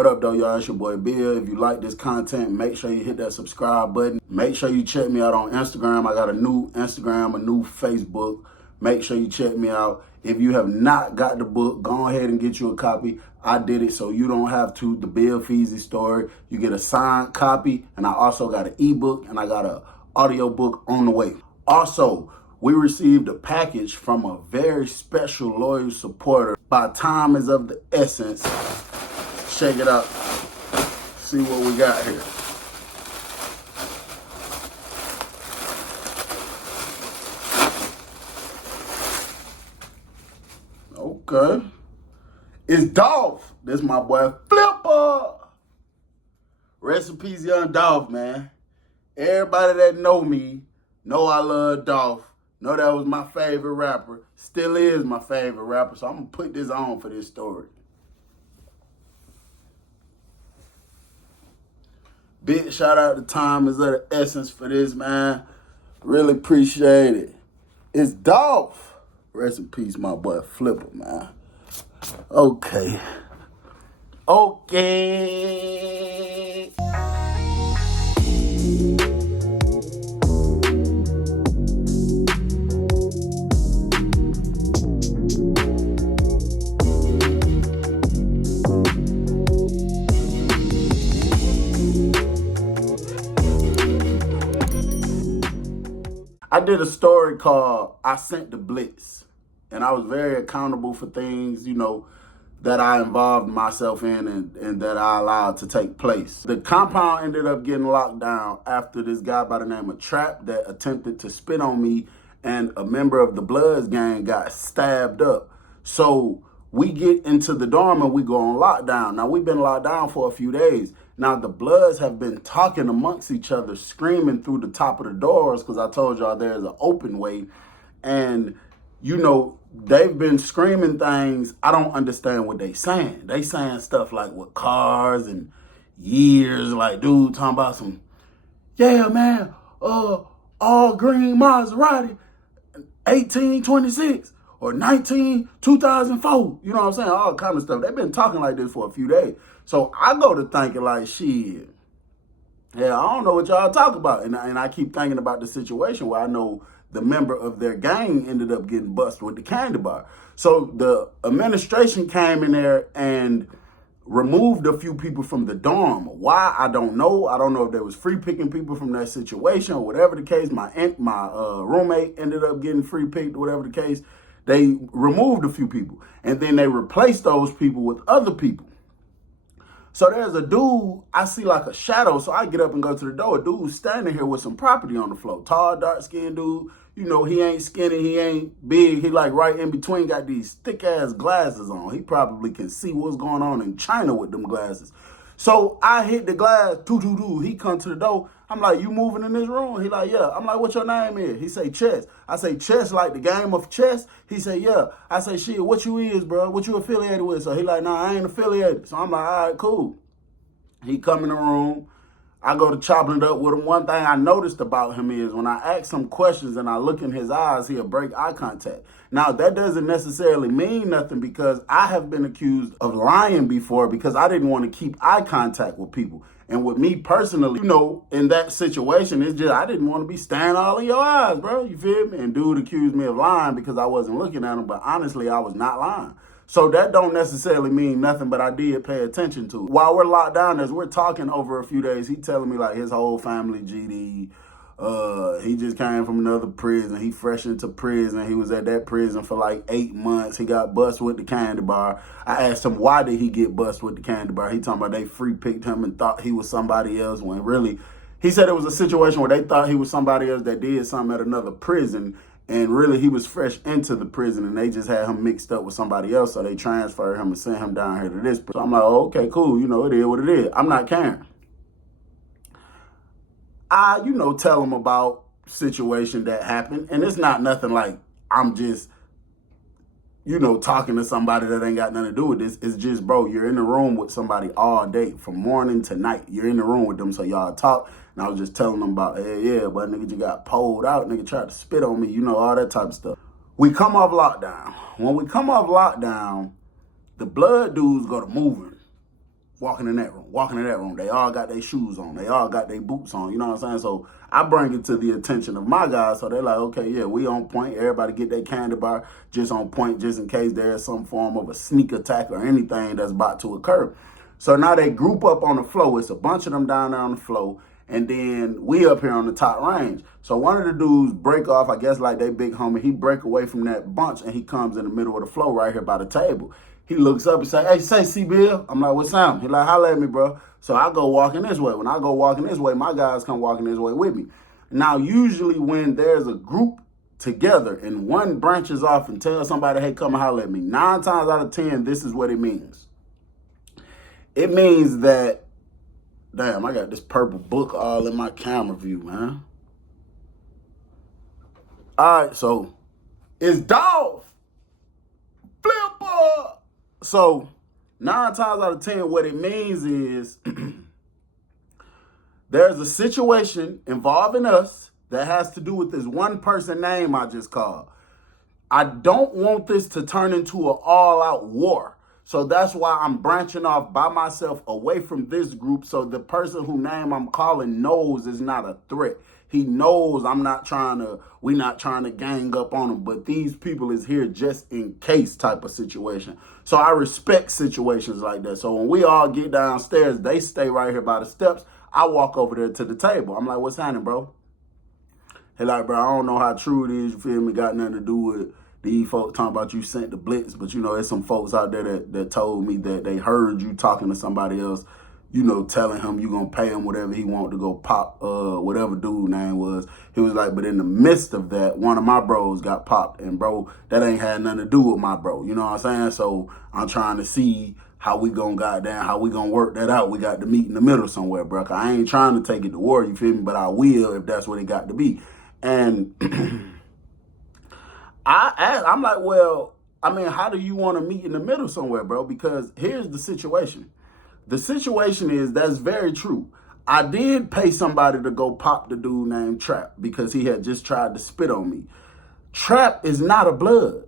What up, though, y'all? It's your boy Bill. If you like this content, make sure you hit that subscribe button. Make sure you check me out on Instagram. I got a new Instagram, a new Facebook. Make sure you check me out. If you have not got the book, go ahead and get you a copy. I did it so you don't have to. The Bill Feasy Story. You get a signed copy, and I also got an ebook, and I got an audio book on the way. Also, we received a package from a very special loyal supporter. By time is of the essence. Check it out. See what we got here. Okay. It's Dolph. This my boy Flipper. Rest in peace, young Dolph, man. Everybody that know me know I love Dolph. Know that was my favorite rapper. Still is my favorite rapper. So I'm going to put this on for this story. Big shout out to Time is of the essence for this, man. Really appreciate it. It's Dolph. Rest in peace, my boy Flipper, man. Okay. I did a story called I Sent the Blitz, and I was very accountable for things, that I involved myself in and that I allowed to take place. The compound ended up getting locked down after this guy by the name of Trap that attempted to spit on me, and a member of the Bloods gang got stabbed up. So we get into the dorm and we go on lockdown. Now, we've been locked down for a few days. Now, the Bloods have been talking amongst each other, screaming through the top of the doors, because I told y'all there's an open way. And, they've been screaming things. I don't understand what they saying. They saying stuff like with cars and years, like dude talking about some, yeah, man, all green Maserati, 1826 or 2004. You know what I'm saying? All kind of stuff. They've been talking like this for a few days. So I go to thinking like, shit, yeah, I don't know what y'all talk about. And I keep thinking about the situation where I know the member of their gang ended up getting busted with the candy bar. So the administration came in there and removed a few people from the dorm. Why? I don't know. I don't know if they was free picking people from that situation or whatever the case. My roommate ended up getting free picked, whatever the case. They removed a few people and then they replaced those people with other people. So there's a dude, I see like a shadow, so I get up and go to the door. A dude's standing here with some property on the floor. Tall, dark-skinned dude. He ain't skinny, he ain't big. He like right in between, got these thick-ass glasses on. He probably can see what's going on in China with them glasses. So I hit the glass, doo-doo-doo. He come to the door. I'm like, you moving in this room? He like, yeah. I'm like, what your name is? He say, Chess. I say, Chess like the game of chess? He say, yeah. I say, shit, what you is, bro? What you affiliated with? So he like, nah, I ain't affiliated. So I'm like, all right, cool. He come in the room. I go to chopping it up with him. One thing I noticed about him is when I ask him questions and I look in his eyes, he'll break eye contact. Now, that doesn't necessarily mean nothing because I have been accused of lying before because I didn't want to keep eye contact with people. And with me personally, in that situation, it's just I didn't want to be staring all in your eyes, bro. You feel me? And dude accused me of lying because I wasn't looking at him. But honestly, I was not lying. So that don't necessarily mean nothing, but I did pay attention to it. While we're locked down, as we're talking over a few days, he telling me like his whole family GD. He just came from another prison. He fresh into prison. He was at that prison for like 8 months. He got busted with the candy bar. I asked him, why did he get busted with the candy bar? He talking about they free picked him and thought he was somebody else when really, he said it was a situation where they thought he was somebody else that did something at another prison. And really, he was fresh into the prison, and they just had him mixed up with somebody else, so they transferred him and sent him down here to this. So I'm like, oh, okay, cool. It is what it is. I'm not caring. I, tell him about situation that happened, and it's not nothing like I'm just, talking to somebody that ain't got nothing to do with this. It's just, bro, you're in the room with somebody all day, from morning to night. You're in the room with them, so y'all talk. And I was just telling them about, hey, yeah, but nigga just got pulled out. Nigga tried to spit on me, all that type of stuff. We come off lockdown. When we come off lockdown, the blood dudes go to moving. walking in that room, walking in that room. They all got their shoes on. They all got their boots on. You know what I'm saying? So I bring it to the attention of my guys. So they're like, okay, yeah, we on point. Everybody get their candy bar just on point, just in case there's some form of a sneak attack or anything that's about to occur. So now they group up on the floor. It's a bunch of them down there on the floor. And then we up here on the top range. So one of the dudes break off, I guess like they big homie, he break away from that bunch and he comes in the middle of the floor right here by the table. He looks up and say, hey, say C-Bill. I'm like, what's up? He like, holla at me, bro. So I go walking this way. When I go walking this way, my guys come walking this way with me. Now, usually when there's a group together and one branches off and tells somebody, hey, come and holler at me, 9 times out of 10, this is what it means. It means that, damn, I got this purple book all in my camera view, man. All right, so it's Dolph Flipper. So 9 times out of 10, what it means is there's a situation involving us that has to do with this one person name I just called. I don't want this to turn into an all-out war. So that's why I'm branching off by myself away from this group so the person whose name I'm calling knows it's not a threat. He knows we're not trying to gang up on him, but these people is here just in case type of situation. So I respect situations like that. So when we all get downstairs, they stay right here by the steps. I walk over there to the table. I'm like, what's happening, bro? Hey, like, bro, I don't know how true it is, you feel me? Got nothing to do with these folks talking about you sent the blitz, but, you know, there's some folks out there that told me that they heard you talking to somebody else, you know, telling him you gonna pay him whatever he want to go pop, whatever dude name was. He was like, but in the midst of that, one of my bros got popped, and bro, that ain't had nothing to do with my bro. You know what I'm saying? So I'm trying to see how we gonna how we gonna work that out. We got to meet in the middle somewhere, bro. I ain't trying to take it to war, you feel me? But I will if that's what it got to be. And I'm like, well, I mean, how do you want to meet in the middle somewhere, bro? Because here's the situation. The situation is, that's very true. I did pay somebody to go pop the dude named Trap because he had just tried to spit on me. Trap is not a blood.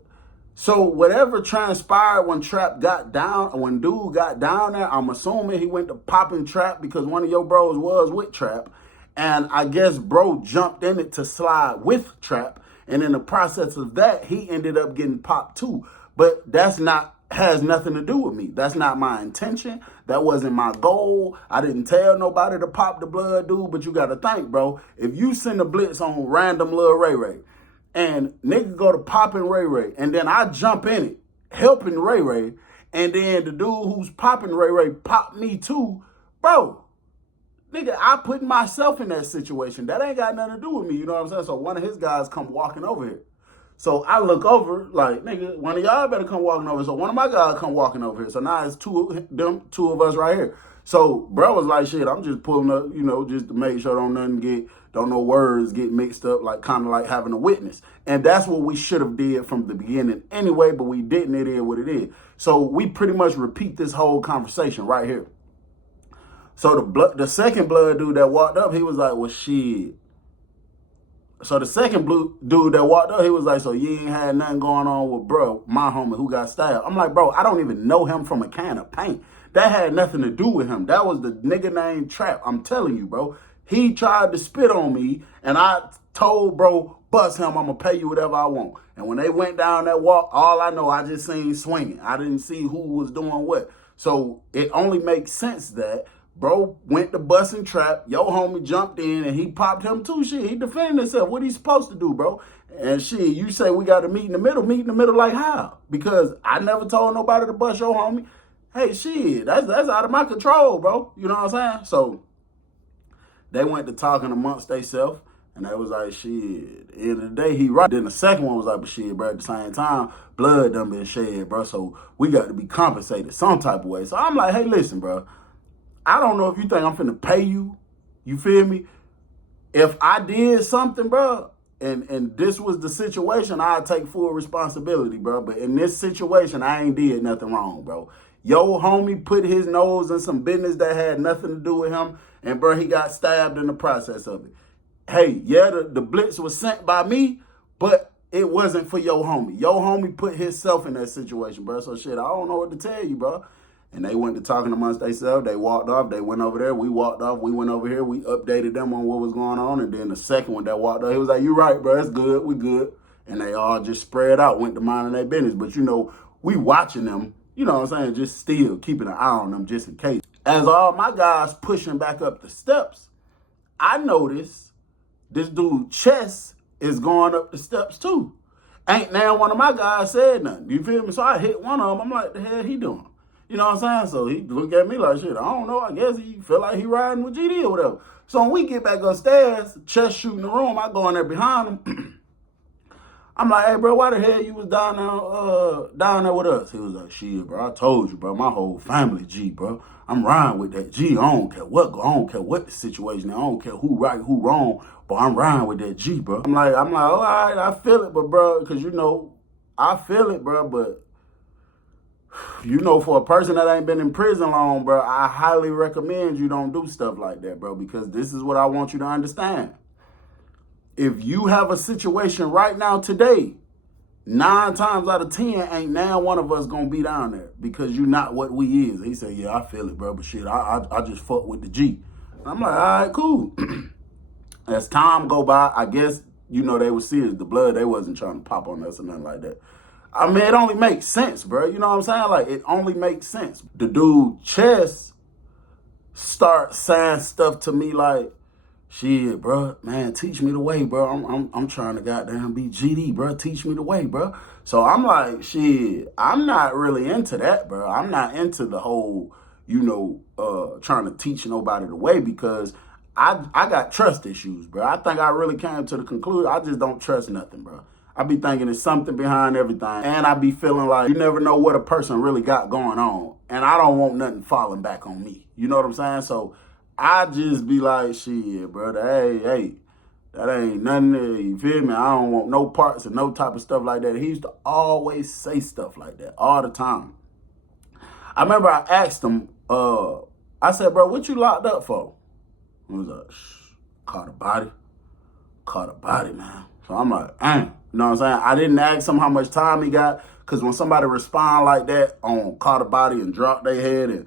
So whatever transpired when Trap got down, when dude got down there, I'm assuming he went to popping Trap because one of your bros was with Trap. And I guess bro jumped in it to slide with Trap. And in the process of that, he ended up getting popped too. But has nothing to do with me. That's not my intention. That wasn't my goal. I didn't tell nobody to pop the blood dude, but you got to think, bro. If you send a blitz on random Lil Ray Ray and nigga go to popping Ray Ray and then I jump in it, helping Ray Ray, and then the dude who's popping Ray Ray pop me too, bro, nigga, I put myself in that situation. That ain't got nothing to do with me, you know what I'm saying? So one of his guys come walking over here. So I look over, like, nigga, one of y'all better come walking over. So one of my guys come walking over here. So now it's two of us right here. So bro was like, shit, I'm just pulling up, you know, just to make sure don't no words get mixed up, like kind of like having a witness. And that's what we should have did from the beginning anyway, but we didn't. It is what it is. So we pretty much repeat this whole conversation right here. So the second blood dude that walked up, he was like, well, shit. So the second blue dude that walked up, he was like, so you ain't had nothing going on with bro, my homie who got stabbed. I'm like, bro, I don't even know him from a can of paint. That had nothing to do with him. That was the nigga named Trap. I'm telling you, bro. He tried to spit on me, and I told bro, bust him, I'm going to pay you whatever I want. And when they went down that walk, all I know, I just seen swinging. I didn't see who was doing what. So it only makes sense that bro went to busting Trap, your homie jumped in, and he popped him too. Shit, he defended himself. What he supposed to do, bro? And shit, you say we got to meet in the middle. Meet in the middle like how? Because I never told nobody to bust your homie. Hey, shit, that's out of my control, bro. You know what I'm saying? So they went to talking amongst themselves, and they was like, shit, at the end of the day, he right. Then the second one was like, but shit, bro, at the same time, blood done been shed, bro, so we got to be compensated some type of way. So I'm like, hey, listen, bro, I don't know if you think I'm finna pay you. You feel me? If I did something, bro, and this was the situation, I'd take full responsibility, bro. But in this situation, I ain't did nothing wrong, bro. Yo, homie put his nose in some business that had nothing to do with him, and, bro, he got stabbed in the process of it. Hey, yeah, the blitz was sent by me, but it wasn't for your homie. Your homie put himself in that situation, bro. So, shit, I don't know what to tell you, bro. And they went to talking amongst themselves. They walked off. They went over there. We walked off. We went over here. We updated them on what was going on. And then the second one that walked off, he was like, "You right, bro. It's good. We good." And they all just spread out, went to minding their business. But, we watching them, you know what I'm saying, just still keeping an eye on them just in case. As all my guys pushing back up the steps, I noticed this dude, Chess, is going up the steps too. Ain't now one of my guys said nothing. You feel me? So I hit one of them. I'm like, the hell he doing? You know what I'm saying? So he looked at me like, shit, I don't know. I guess he feel like he riding with GD or whatever. So when we get back upstairs, Chess shooting the room, I go in there behind him. I'm like, hey, bro, why the hell you was down there with us? He was like, shit, bro, I told you, bro, my whole family G, bro. I'm riding with that G. I don't care what the situation is. I don't care who right, who wrong, but I'm riding with that G, bro. I'm like, oh, all right, I feel it, but bro, because I feel it, bro, but for a person that ain't been in prison long, bro, I highly recommend you don't do stuff like that, bro, because this is what I want you to understand. If you have a situation right now today, 9 times out of 10, ain't now one of us gonna be down there because you not what we is. He said, yeah, I feel it, bro, but shit, I just fuck with the G. I'm like, all right, cool. As time go by, I guess, they were serious. The blood, they wasn't trying to pop on us or nothing like that. I mean, it only makes sense, bro. You know what I'm saying? Like, it only makes sense. The dude, Chess, start saying stuff to me like, shit, bro, man, teach me the way, bro. I'm trying to goddamn be GD, bro. Teach me the way, bro. So I'm like, shit, I'm not really into that, bro. I'm not into the whole, trying to teach nobody the way because I got trust issues, bro. I think I really came to the conclusion I just don't trust nothing, bro. I be thinking there's something behind everything. And I be feeling like you never know what a person really got going on. And I don't want nothing falling back on me. You know what I'm saying? So I just be like, shit, brother, hey, that ain't nothing there, you feel me? I don't want no parts and no type of stuff like that. He used to always say stuff like that all the time. I remember I asked him, I said, bro, what you locked up for? He was like, caught a body, man. So I'm like, dang. You know what I'm saying? I didn't ask him how much time he got, because when somebody respond like that on caught a body and drop their head and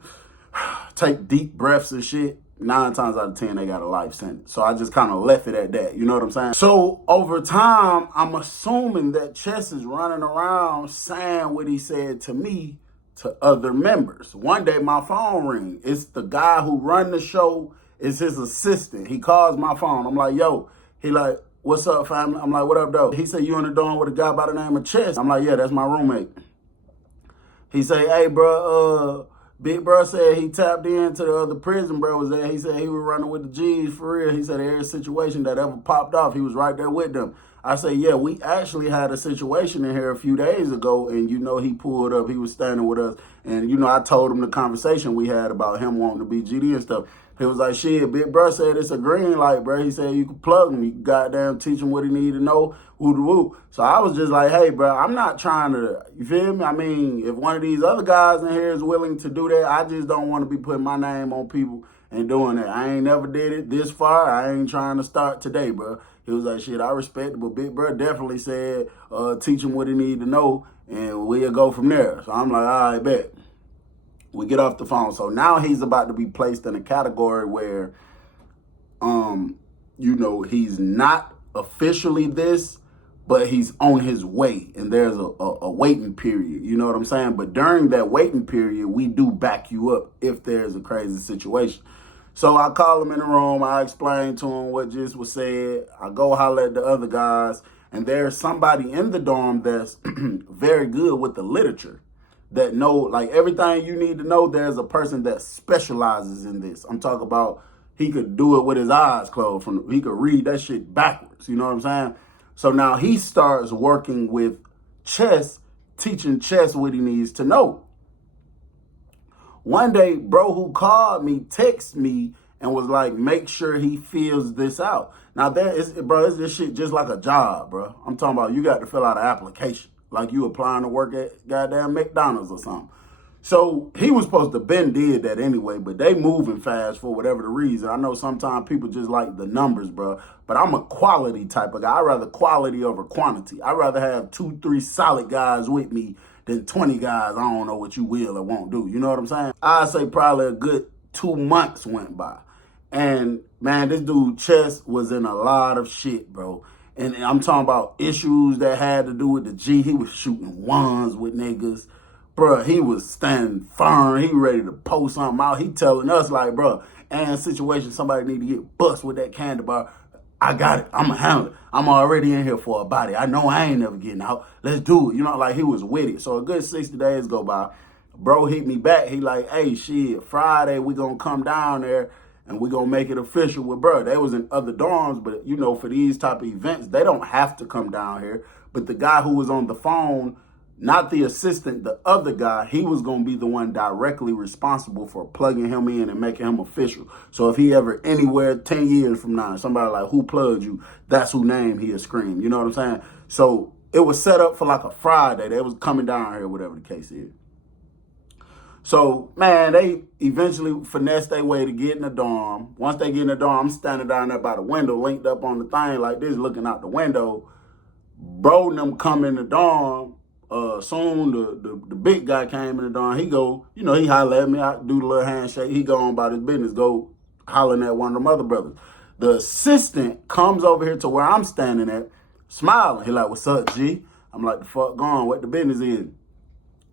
take deep breaths and shit, 9 times out of 10, they got a life sentence. So I just kind of left it at that. You know what I'm saying? So over time, I'm assuming that Chess is running around saying what he said to me to other members. One day my phone rings. It's the guy who run the show. It's his assistant. He calls my phone. I'm like, yo. He like, what's up, family? I'm like, what up, though? He said, you in the dorm with a guy by the name of Chess? I'm like, yeah, that's my roommate. He say, hey, bro, Big bro said he tapped into the other prison bro was there. He said he was running with the G's for real. He said every situation that ever popped off, he was right there with them. I say, yeah, we actually had a situation in here a few days ago, and he pulled up. He was standing with us, and I told him the conversation we had about him wanting to be GD and stuff. He was like, shit, Big bro said it's a green light, bro. He said you can plug him. You can goddamn teach him what he need to know, woo-de-woo. So I was just like, hey, bro, I'm not trying to, you feel me? I mean, if one of these other guys in here is willing to do that, I just don't want to be putting my name on people and doing that. I ain't never did it this far. I ain't trying to start today, bro. He was like, shit, I respect it, but Big bro definitely said teach him what he need to know, and we'll go from there. So I'm like, all right, bet. We get off the phone. So now he's about to be placed in a category where, he's not officially this, but he's on his way. And there's a waiting period. You know what I'm saying? But during that waiting period, we do back you up if there's a crazy situation. So I call him in the room. I explain to him what just was said. I go holler at the other guys. And there's somebody in the dorm that's very good with the literature. That know, like, everything you need to know, there's a person that specializes in this. I'm talking about he could do it with his eyes closed. He could read that shit backwards. You know what I'm saying? So now he starts working with Chess, teaching Chess what he needs to know. One day, bro who called me texted me and was like, make sure he fills this out. Now, it's this shit just like a job, bro. I'm talking about you got to fill out an application. Like you applying to work at goddamn McDonald's or something. So he was supposed to been did that anyway, but they moving fast for whatever the reason. I know sometimes people just like the numbers, bro. But I'm a quality type of guy. I'd rather quality over quantity. I'd rather have 2-3 solid guys with me then 20 guys, I don't know what you will or won't do. You know what I'm saying? I'd say probably a good 2 months went by. And man, this dude Chess was in a lot of shit, bro. And I'm talking about issues that had to do with the G. He was shooting ones with niggas. Bro, he was standing firm. He ready to post something out. He telling us like, bro, and situation somebody need to get bust with that candy bar. I got it. I'm going to handle it. I'm already in here for a body. I know I ain't never getting out. Let's do it. You know, like he was with it. So a good 60 days go by. Bro hit me back. He like, hey, shit, Friday we going to come down there and we going to make it official with bro. They was in other dorms, but, you know, for these type of events, they don't have to come down here. But the guy who was on the phone, not the assistant, the other guy, he was going to be the one directly responsible for plugging him in and making him official. So if he ever anywhere 10 years from now, somebody like, who plugged you? That's who name he'll scream. You know what I'm saying? So it was set up for like a Friday. They was coming down here, whatever the case is. So, man, they eventually finessed their way to get in the dorm. Once they get in the dorm, I'm standing down there by the window, linked up on the thing like this, looking out the window. Bro and them come in the dorm. Soon the big guy came in the dorm. He go, you know, he holler at me. I do the little handshake. He go on about his business, go hollering at one of them other brothers. The assistant comes over here to where I'm standing at, smiling. He like, what's up, G? I'm like, the fuck going? What the business is?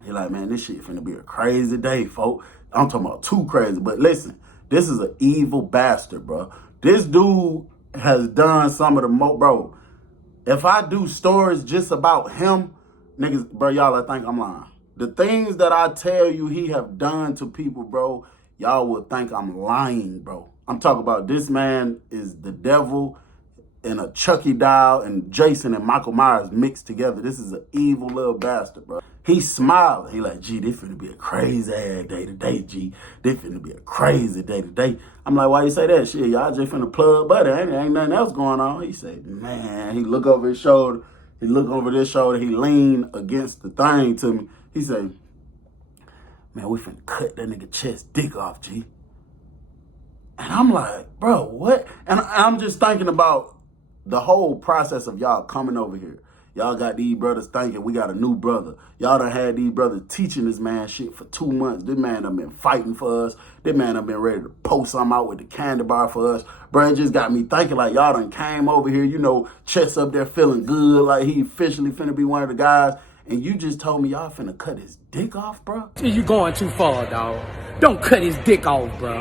He like, man, this shit finna be a crazy day, folk. I'm talking about too crazy. But listen, this is an evil bastard, bro. This dude has done some of the most, bro. If I do stories just about him, niggas, bro, y'all, I think I'm lying. The things that I tell you he have done to people, bro, y'all would think I'm lying, bro. I'm talking about this man is the devil and a Chucky doll and Jason and Michael Myers mixed together. This is an evil little bastard, bro. He's smiling. He like, G, this finna be a crazy ass day today, G. This finna be a crazy day today. I'm like, why you say that? Shit, y'all just finna plug buddy. Ain't nothing else going on. He said, man, he look over his shoulder. He look over this shoulder. He lean against the thing to me. He say, man, we finna cut that nigga chest dick off, G. And I'm like, bro, what? And I'm just thinking about the whole process of y'all coming over here. Y'all got these brothers thinking we got a new brother. Y'all done had these brothers teaching this man shit for 2 months. This man done been fighting for us. This man done been ready to post something out with the candy bar for us. Bro, it just got me thinking like y'all done came over here, you know, chest up there feeling good, like he officially finna be one of the guys. And you just told me y'all finna cut his dick off, bro? You going too far, dog. Don't cut his dick off, bro.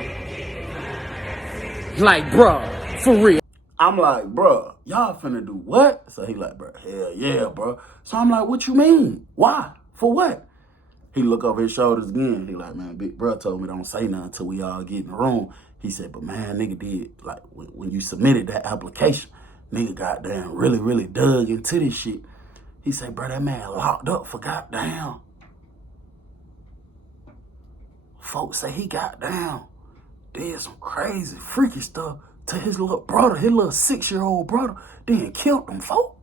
Like, bro, for real. I'm like, bro, y'all finna do what? So he like, bro, hell yeah, bro. So I'm like, what you mean? Why? For what? He look over his shoulders again. He like, man, big bro told me don't say nothing until we all get in the room. He said, but man, nigga did, like, when you submitted that application, nigga goddamn really dug into this shit. He said, bro, that man locked up for goddamn. Folks say he goddamn did some crazy, freaky stuff to his little brother, his little 6-year-old brother, then killed him, folk.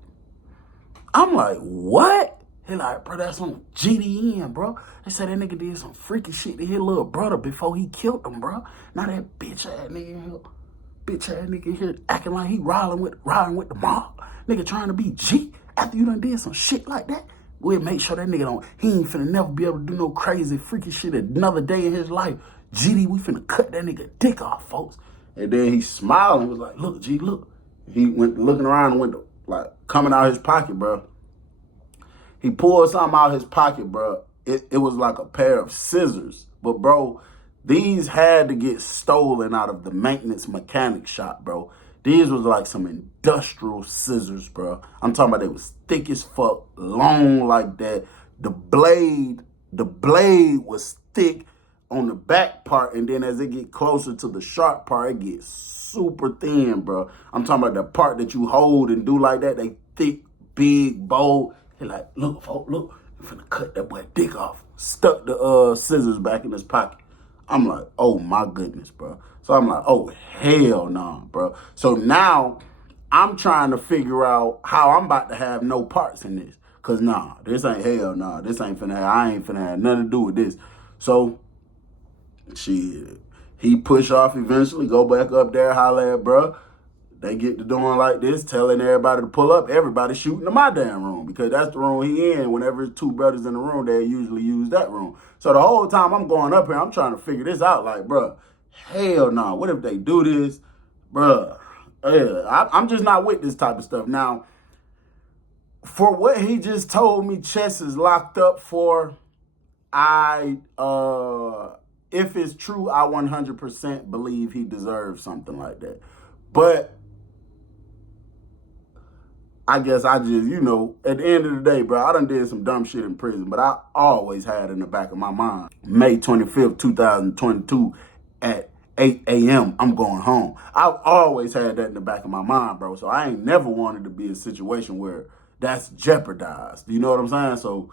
I'm like, what? He like, bro, that's on GDN, bro. They said that nigga did some freaky shit to his little brother before he killed him, bro. Now that bitch ass nigga here acting like he riding with the mob. Nigga trying to be G after you done did some shit like that. We'll make sure that nigga he ain't finna never be able to do no crazy, freaky shit another day in his life. GD, we finna cut that nigga dick off, folks. And then he smiled and was like, look, G, look. He went looking around the window, like coming out his pocket, bro. He pulled something out his pocket, bro. It was like a pair of scissors. But, bro, these had to get stolen out of the maintenance mechanic shop, bro. These was like some industrial scissors, bro. I'm talking about they was thick as fuck, long like that. The blade was thick on the back part, and then as it get closer to the sharp part, it gets super thin, bro. I'm talking about the part that you hold and do like that. They thick, big, bold. He like, look, folks, look. I'm finna cut that boy dick off. Stuck the scissors back in his pocket. I'm like, oh my goodness, bro. So I'm like, oh hell no, bro. So now I'm trying to figure out how I'm about to have no parts in this. Cause nah, this ain't hell nah. This ain't finna have, I ain't finna have nothing to do with this. So he push off eventually, go back up there, holler at bro. they get to doing like this, telling everybody to pull up, everybody shooting in my damn room because that's the room he in. Whenever there's two brothers in the room, they usually use that room. So the whole time I'm going up here, I'm trying to figure this out. Like, bruh, hell no. What if they do this? Bruh, I'm just not with this type of stuff. Now, for what he just told me Chess is locked up for, if it's true, I 100% believe he deserves something like that. But I guess I just, at the end of the day, bro, I done did some dumb shit in prison, but I always had in the back of my mind, May 25th, 2022 at 8 a.m., I'm going home. I've always had that in the back of my mind, bro. So I ain't never wanted to be in a situation where that's jeopardized. You know what I'm saying? So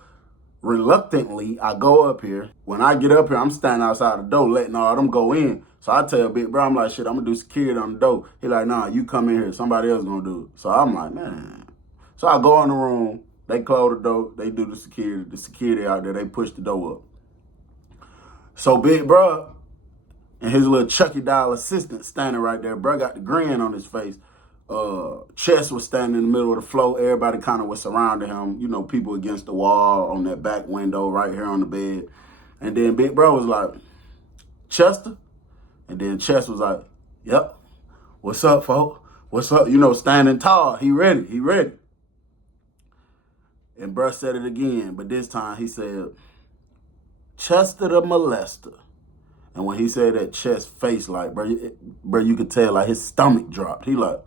reluctantly, I go up here. When I get up here, I'm standing outside the door letting all them go in. So I tell big bro, I'm like, shit, I'm going to do security on the door. He like, nah, you come in here. Somebody else going to do it. So I'm like, man. So I go in the room. They close the door. They do the security. The security out there, they push the door up. So big bro and his little Chucky doll assistant standing right there. Bro got the grin on his face. Chess was standing in the middle of the floor. Everybody kind of was surrounding him. People against the wall on that back window right here on the bed. And then big bro was like, Chester? And then Chess was like, yep. What's up, folks? What's up? Standing tall. He ready. And bro said it again, but this time he said, Chester the molester. And when he said that, Chess face like, bro, you could tell like his stomach dropped. He like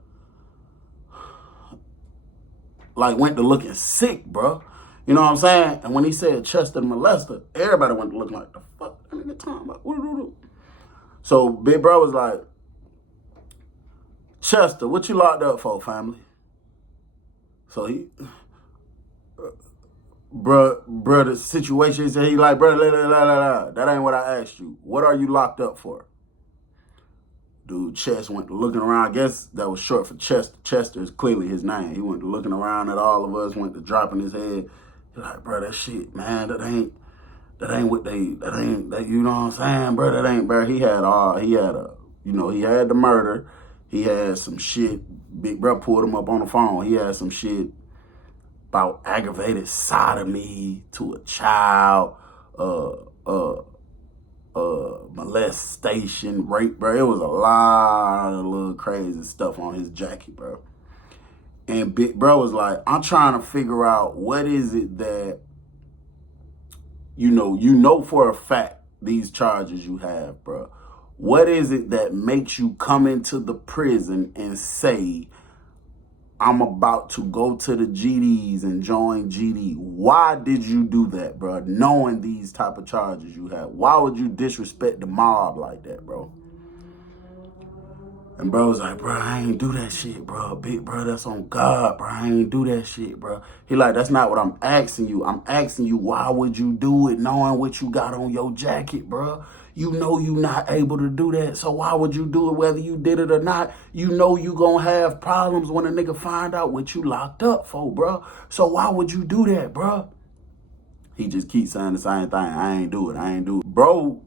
went to looking sick, bro. You know what I'm saying? And when he said Chester the molester, everybody went to looking like, the fuck that nigga talking about? So big bro was like, Chester, what you locked up for, family? So the situation, he said, he like, bro, that ain't what I asked you. What are you locked up for? Dude, Chess went to looking around. I guess that was short for Chester. Chester is clearly his name. He went to looking around at all of us, went to dropping his head. He's like, bro, that shit, man, that ain't what you know what I'm saying, bro? That ain't, bro. He had the murder. He had some shit. Big bro pulled him up on the phone. He had some shit about aggravated sodomy to a child, molestation, rape, bro. It was a lot of little crazy stuff on his jacket, bro. And big bro was like, I'm trying to figure out what is it that, for a fact these charges you have, bro. What is it that makes you come into the prison and say, I'm about to go to the GDs and join GD? Why did you do that, bro? Knowing these type of charges you have. Why would you disrespect the mob like that, bro? And bro was like, bro, I ain't do that shit, bro. Big bro, that's on God, bro. I ain't do that shit, bro. He like, that's not what I'm asking you. I'm asking you, why would you do it knowing what you got on your jacket, bro? You know you not able to do that, so why would you do it whether you did it or not? You know you gonna have problems when a nigga find out what you locked up for, bro. So why would you do that, bro? He just keeps saying the same thing. I ain't do it. Bro,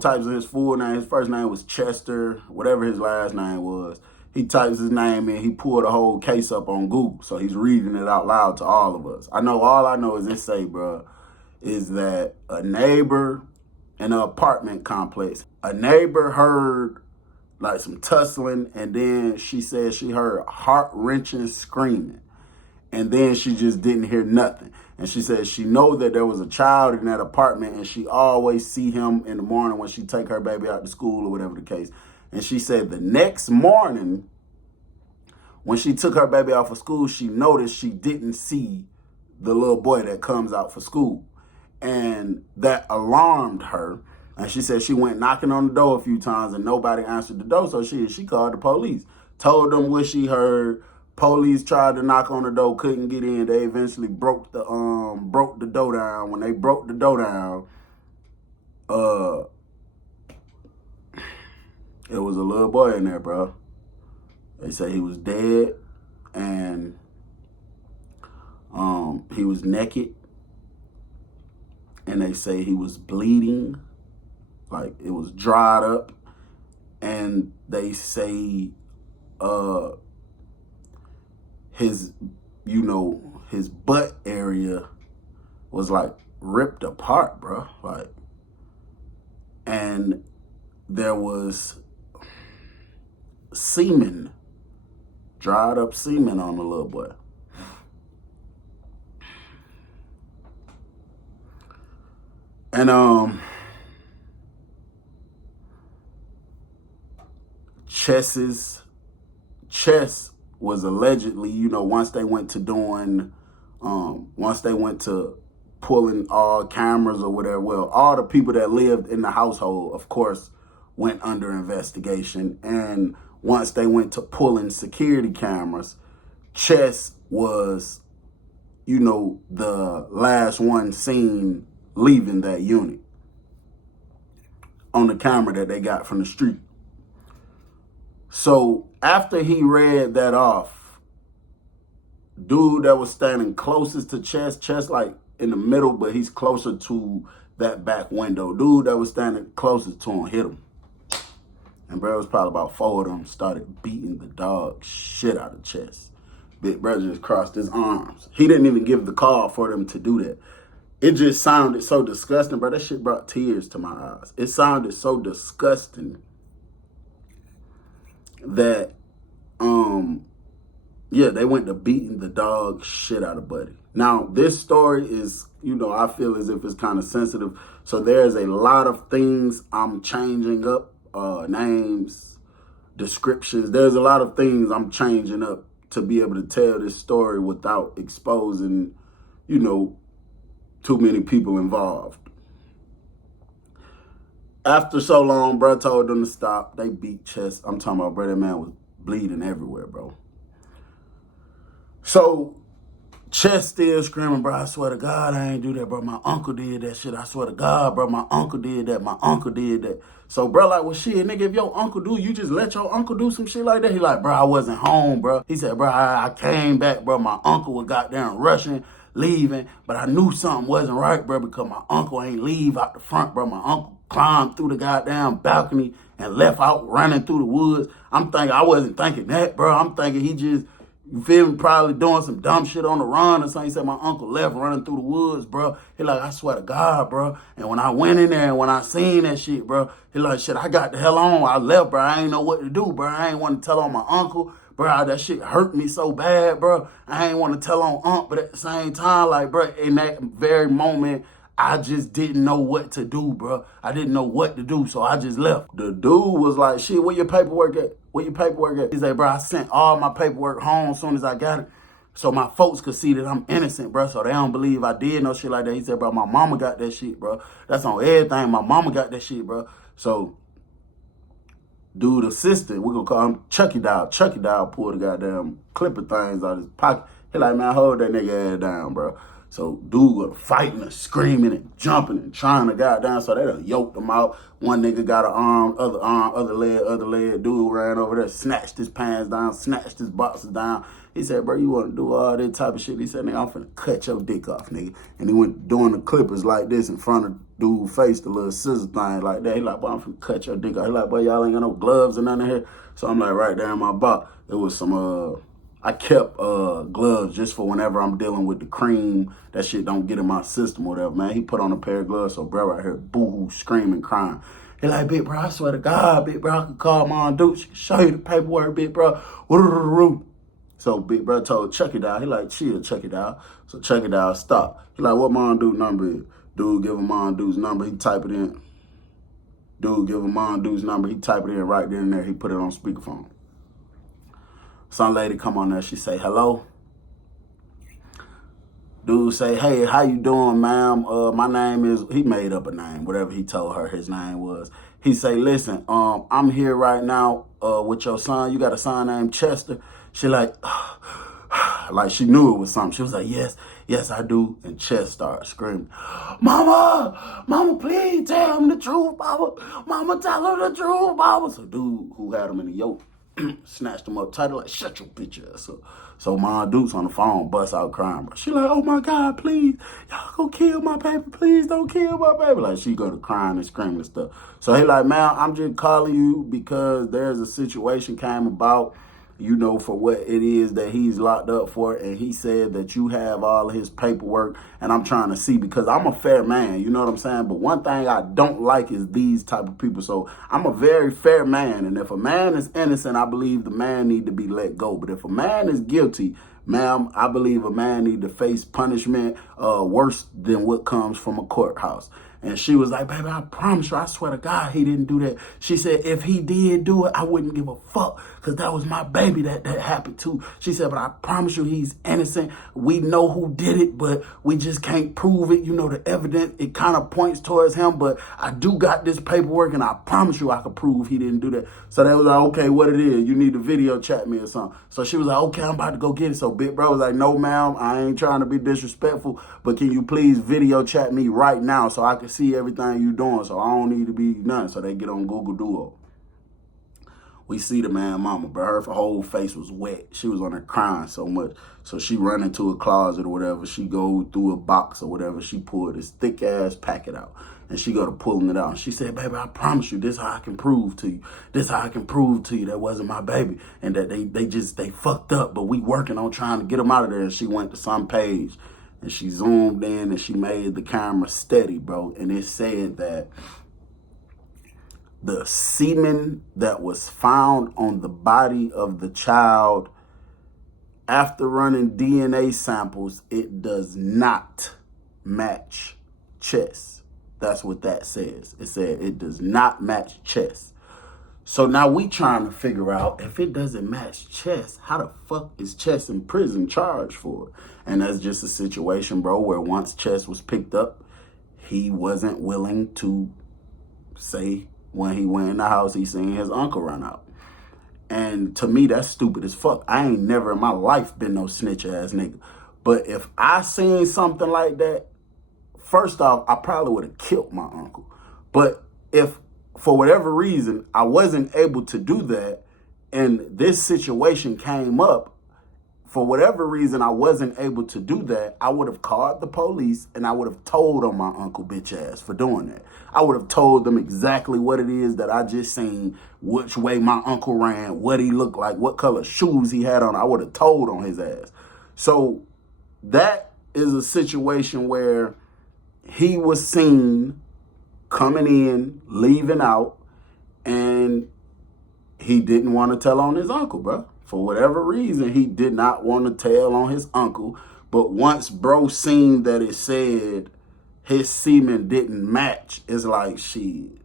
types in his full name. His first name was Chester, whatever his last name was. He types his name in. He pulled the whole case up on Google, so he's reading it out loud to all of us. All I know is this say, bro, is that a neighbor in an apartment complex, a neighbor heard like some tussling, and then she said she heard heart-wrenching screaming, and then she just didn't hear nothing. And she said she know that there was a child in that apartment, and she always see him in the morning when she take her baby out to school or whatever the case. And she said the next morning, when she took her baby out for school, she noticed she didn't see the little boy that comes out for school. And that alarmed her. And she said she went knocking on the door a few times and nobody answered the door. So she called the police, told them what she heard. Police tried to knock on the door, couldn't get in. They eventually broke the door down. When they broke the door down, it was a little boy in there, bro. They say he was dead and he was naked. And they say he was bleeding, like it was dried up. And they say his, his butt area was like ripped apart, bro. Like, and there was semen, dried up semen on the little boy. And Chess was allegedly, once they went to pulling all cameras or whatever, well, all the people that lived in the household, of course, went under investigation. And once they went to pulling security cameras, Chess was, the last one seen leaving that unit on the camera that they got from the street. So after he read that off, dude that was standing closest to Chess like in the middle, but he's closer to that back window. Dude that was standing closest to him hit him. And bro, it was probably about 4 of them started beating the dog shit out of Chess. Big brother just crossed his arms. He didn't even give the call for them to do that. It just sounded so disgusting, bro. That shit brought tears to my eyes. It sounded so disgusting that, they went to beating the dog shit out of Buddy. Now, this story is, I feel as if it's kind of sensitive. So there's a lot of things I'm changing up, names, descriptions. There's a lot of things I'm changing up to be able to tell this story without exposing, too many people involved. After so long, bro told them to stop. They beat Chess. I'm talking about, bro, that man was bleeding everywhere, bro. So Chess still screaming, bro, I swear to God, I ain't do that, bro. My uncle did that shit. I swear to God, bro, my uncle did that. My uncle did that. So, bro, like, well, shit, nigga, if your uncle do, you just let your uncle do some shit like that? He like, bro, I wasn't home, bro. He said, bro, I came back, bro. My uncle was goddamn rushing, leaving, but I knew something wasn't right, bro, because my uncle ain't leave out the front, bro. My uncle climbed through the goddamn balcony and left out running through the woods. I wasn't thinking that, bro. I'm thinking he just, you feel me, probably doing some dumb shit on the run or something. He said my uncle left running through the woods, bro. He like, I swear to God, bro. And when I went in there and when I seen that shit, bro, he like, shit, I got the hell on. I left, bro. I ain't know what to do, bro. I ain't want to tell on my uncle. Bro, that shit hurt me so bad, bro. I ain't want to tell on Aunt, but at the same time, like, bro, in that very moment, I just didn't know what to do, bro. I didn't know what to do, so I just left. The dude was like, shit, where your paperwork at? Where your paperwork at? He said, bro, I sent all my paperwork home as soon as I got it, so my folks could see that I'm innocent, bro, so they don't believe I did no shit like that. He said, bro, my mama got that shit, bro. That's on everything. My mama got that shit, bro. So, dude, assistant, we're going to call him Chucky Doll. Chucky Doll pulled the goddamn clipper things out of his pocket. He like, man, hold that nigga ass down, bro. So dude was fighting and screaming and jumping and trying to goddamn. So they done yoked him out. One nigga got an arm, other leg. Dude ran over there, snatched his pants down, snatched his boxes down. He said, bro, you want to do all this type of shit? He said, nigga, I'm finna cut your dick off, nigga. And he went doing the clippers like this in front of dude's face, the little scissor thing like that. He like, boy, I'm finna cut your dick off. He like, boy, y'all ain't got no gloves or nothing here. So I'm like, right there in my box, there was some, I kept gloves just for whenever I'm dealing with the cream, that shit don't get in my system or whatever, man. He put on a pair of gloves, so bro right here, boo-hoo, screaming, crying. He like, big bro, I swear to God, big bro, I can call Mom Duke. She can show you the paperwork, big bro. So big bro told Chucky Doll, he like, chill, Chucky Doll. So Chucky Doll stopped. He like, what Mom Duke number is? Dude give him Mom Duke's number, he type it in. Dude give him Mom Duke's number, he type it in right then and there, he put it on speakerphone. Some lady come on there, she say, hello. Dude say, hey, how you doing, ma'am? My name is, he made up a name, whatever he told her his name was. He say, listen, I'm here right now with your son. You got a son named Chester? She like she knew it was something. She was like, yes, I do. And Chester started screaming, Mama, please tell him the truth, Mama. Mama, tell him the truth, Mama. So dude who had him in the yoke snatched him up tight, like, shut your bitch ass up. So Mom Duke's on the phone, bust out crying. She like, oh my God, please, y'all gonna kill my baby. Please don't kill my baby. Like, she go to crying and screaming and stuff. So he like, man, I'm just calling you because there's a situation came about. you know, for what it is that he's locked up for. And he said that you have all of his paperwork, and I'm trying to see, because I'm a fair man, you know what I'm saying? But one thing I don't like is these type of people. So I'm a very fair man, and if a man is innocent, I believe the man need to be let go. But if a man is guilty, ma'am, I believe a man need to face punishment worse than what comes from a courthouse. And she was like, baby, I promise you, I swear to God, he didn't do that. She said, if he did do it, I wouldn't give a fuck, because that was my baby that happened to. She said, but I promise you, he's innocent. We know who did it, but we just can't prove it. You know, the evidence, it kind of points towards him, but I do got this paperwork, and I promise you I can prove he didn't do that. So they was like, okay, what it is? You need to video chat me or something. So she was like, okay, I'm about to go get it. So Big Bro was like, no, ma'am, I ain't trying to be disrespectful, but can you please video chat me right now so I can see everything you doing, so I don't need to be nothing. So they get on Google Duo. We see the man mama, bro. Her whole face was wet. She was on there crying so much. So she run into a closet or whatever. She go through a box or whatever. She pulled this thick ass packet out. And she go to pulling it out. And she said, baby, I promise you, this how I can prove to you. This how I can prove to you that wasn't my baby. And that they fucked up, but we working on trying to get them out of there. And she went to some page. And she zoomed in and she made the camera steady, bro. And it said that the semen that was found on the body of the child, after running DNA samples, it does not match chest. That's what that says. It said it does not match chest. So now we trying to figure out, if it doesn't match Chess, how the fuck is Chess in prison charged for? And that's just a situation, bro, where once Chess was picked up, he wasn't willing to say when he went in the house, he seen his uncle run out. And to me, that's stupid as fuck. I ain't never in my life been no snitch ass nigga. But if I seen something like that, first off, I probably would have killed my uncle. But if for whatever reason I wasn't able to do that, and this situation came up, for whatever reason I wasn't able to do that, I would have called the police and I would have told on my uncle bitch ass for doing that. I would have told them exactly what it is that I just seen, which way my uncle ran, what he looked like, what color shoes he had on. I would have told on his ass. So that is a situation where he was seen coming in, leaving out, and he didn't want to tell on his uncle, bro. For whatever reason, he did not want to tell on his uncle. But once bro seen that it said his semen didn't match, it's like, shit,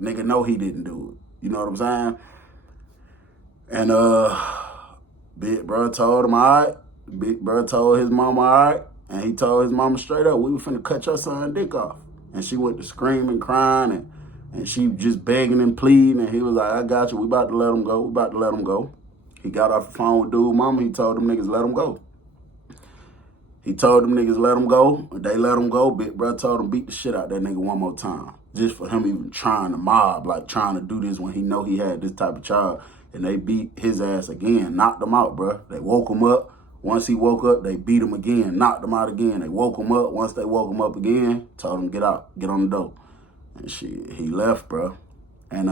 nigga, no, he didn't do it. You know what I'm saying? And big bro told him, all right. Big bro told his mama, all right. And he told his mama straight up, we were finna cut your son dick off. And she went to screaming, crying, and she just begging and pleading. And he was like, I got you. We about to let him go. We about to let him go. He got off the phone with dude mama. He told them niggas, let him go. He told them niggas, let him go. They let him go. Big bro told him, beat the shit out that nigga one more time. Just for him even trying to mob, like trying to do this when he know he had this type of child. And they beat his ass again, knocked him out, bro. They woke him up. Once he woke up, they beat him again, knocked him out again. They woke him up. Once they woke him up again, told him, get out, get on the door. And shit, he left, bro. And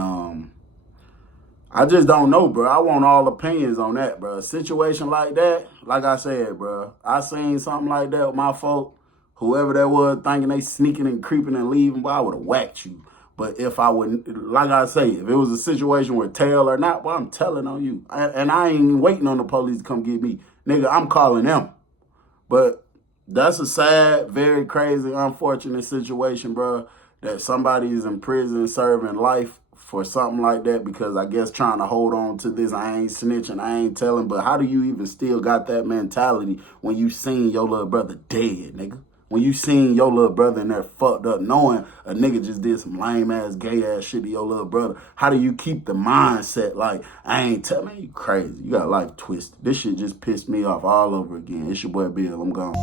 I just don't know, bro. I want all opinions on that, bro. A situation like that, like I said, bro, I seen something like that with my folk, whoever that was, thinking they sneaking and creeping and leaving, boy, I would have whacked you. But if I would, like I say, if it was a situation where tell or not, boy, I'm telling on you. And I ain't waiting on the police to come get me. Nigga, I'm calling them. But that's a sad, very crazy, unfortunate situation, bro, that somebody is in prison serving life for something like that, because I guess trying to hold on to this, I ain't snitching, I ain't telling. But how do you even still got that mentality when you seen your little brother dead, nigga? When you seen your little brother in there fucked up, knowing a nigga just did some lame-ass, gay-ass shit to your little brother, how do you keep the mindset like, I ain't telling? Man, you crazy. You got life twisted. This shit just pissed me off all over again. It's your boy Bill. I'm gone.